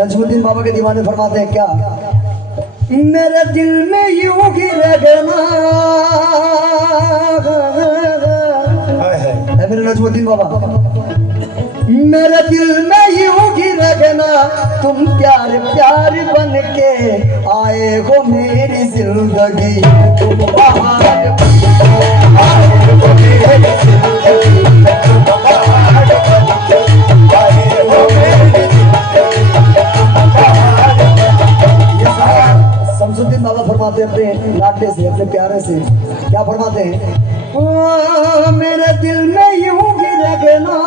नजमुद्दीन बाबा के दीवाने फरमाते हैं क्या, मेरे दिल में यूं ही रहना है मेरे नजमुद्दीन बाबा, मेरे दिल में यूं ही रहना, तुम प्यार प्यार बन के आए हो मेरी जिंदगी, तुम बाहर आए हो मेरी जिंदगी, तुम बाहर आए हो मेरी शमसुद्दीन बाबा फरमाते हैं अपने लाडले से, अपने प्यारे से, क्या फरमाते हैं, मेरे दिल में यूं ही रहना,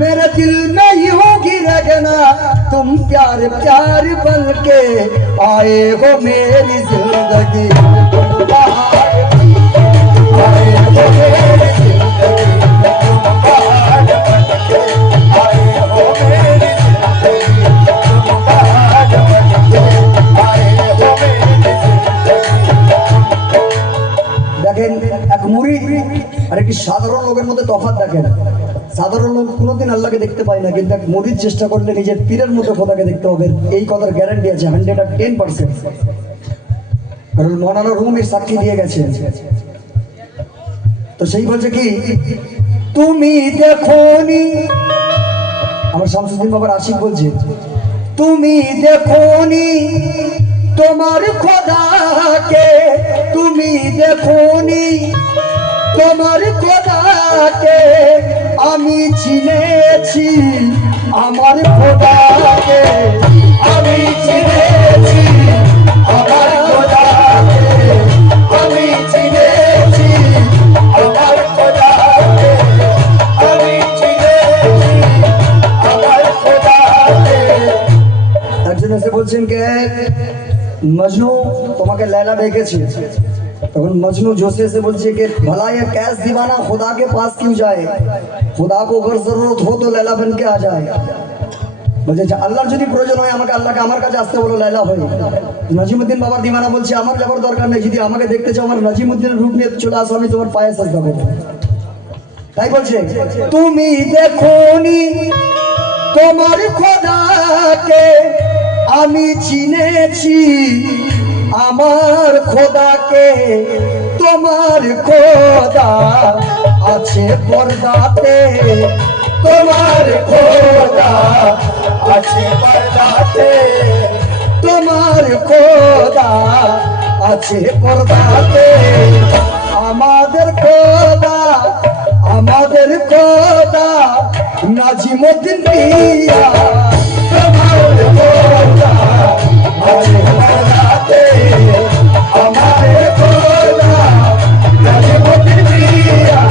मेरे दिल में यूं ही रहना, तुम प्यार प्यार बन के आए हो मेरी जिंदगी, तुम बाहर आए हो मेरी जिंदगी, तुम बाहर बन के आए हो मेरी দেখেন এক মুরিদ আর একটি সাধারণ লোকের মধ্যে তফাৎ দেখেন। সাধারণ লোক কোনোদিন আল্লাহকে দেখতে পায় না, কিন্তু এক মুরিদ চেষ্টা করলে নিজের পীরের মতো খোদাকে দেখতে হবে, এই কথার গ্যারান্টি আছে 110%। কারণ মৌলানা রুমি সাক্ষী দিয়ে গেছে। তো সেই বলছে কি, তুমি দেখোনি, আমার শামসুদ্দীন বাবার আশিক বলছে, তুমি দেখোনি তোমার খোদাকে, তুমি দেখোনি তোমার খোদাকে, আমি চিনেছি আমার খোদাকে, আমি চিনেছি আমার খোদাকে, আমি চিনেছি আমার খোদাকে, আমি চিনেছি আমার খোদাকে। একজন এসে বলছেন কে, मजनू तुम्हें लैला देखेছি, তখন मजनू जोशे से बोलছে कि भला ये कैस दीवाना खुदा के पास क्यों जाए, खुदा को अगर जरूरत हो तो लैला बन के आ जाए। বলছে আল্লাহর যদি প্রয়োজন হয় আমাকে আল্লাহকে আমার কাছে আসতে বলো, লাইলা হয়। নজিমুদ্দিন বাবার দিওয়ানা বলছে আমার যাবার দরকার নেই, যদি আমাকে দেখতে চাও আমার নজিমুদ্দিনের রূপ নিয়ে চলে আসো, আমি তোমার পায়ে সাজদা করব। তাই বলছে তুমি দেখোনি তোমার খোদাকে, আমি চিনেছি আমার খোদাকে, তোমার খোদা আছে পর্দাতে, তোমার খোদা আছে পর্দাতে, তোমার খোদা আছে পর্দাতে, আমাদের খোদা, আমাদের খোদা নাজিমুদ্দিন মিয়া, তোমার খোদা আছে পর্দাতে, আমাদের খোদা নাজিমুদ্দিন মিয়া,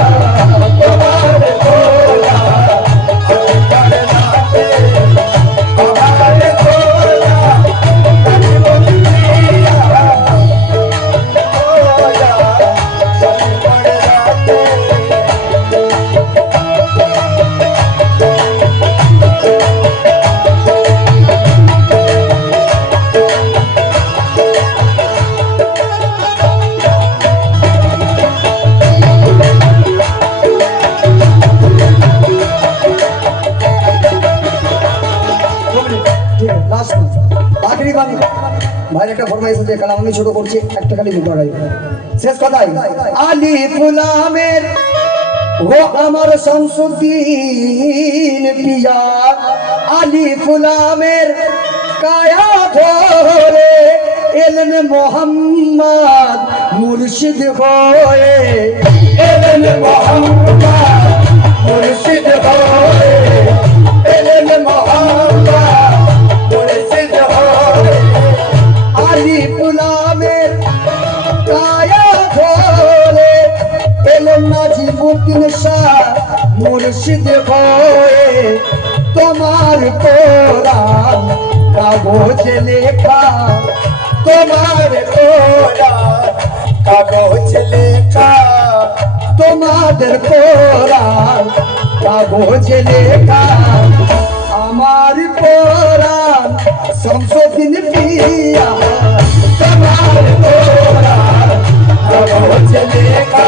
তোমার খোদা আছে পর্দাতে, আমাদের খোদা নাজিমুদ্দিন মিয়া, খোদা আছে পর্দাতে। ভাই একটা ফরমাইশ আছে, কালাম আমি ছোট করছি, একটা খালি মুখ লাগাই, শেষ কথাই আলিফ লামের ও আমার শামসুদ্দিন পিয়া, আলিফ লামের কায়া ধরে এলেন মোহাম্মদ মুর্শিদ হয়ে, এলেন মোহাম্মদ মুর্শিদ হয়ে, এলেন মোহাম্মদ মুর্শিদ হয়ে, আলিফ লামের কায়া ধরে এলেন নাজিমুদ্দিন শাহ মুর্শিদ হয়ে, তোমার কোরআন কাগজে লেখা, তোমার কোরআন কাগজে লেখা, তোমাদের কোরআন কাগজে লেখা, আমার কোরআন शमसुद्दीन पिया तुम्हारे गोरा अब चलेगा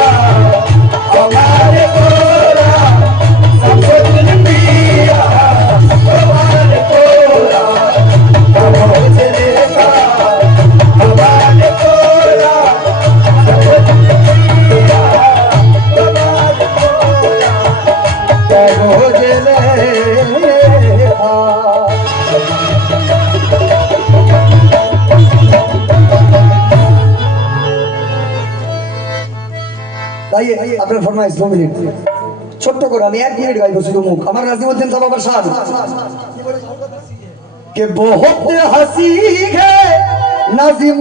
हमारे गोरा शमसुद्दीन पिया तुम्हारे गोरा अब चलेगा हमारे गोरा शमसुद्दीन पिया तुम्हारे गोरा अब चलेगा। আপনার ফরমাইশ 2 মিনিট ছোট্ট করে আমি 1 মিনিট গাইবো শুধু মুখ আমার নাজিমউদ্দিন সাহেব বাবা শাহ কে বহুত হাসি है नाजिम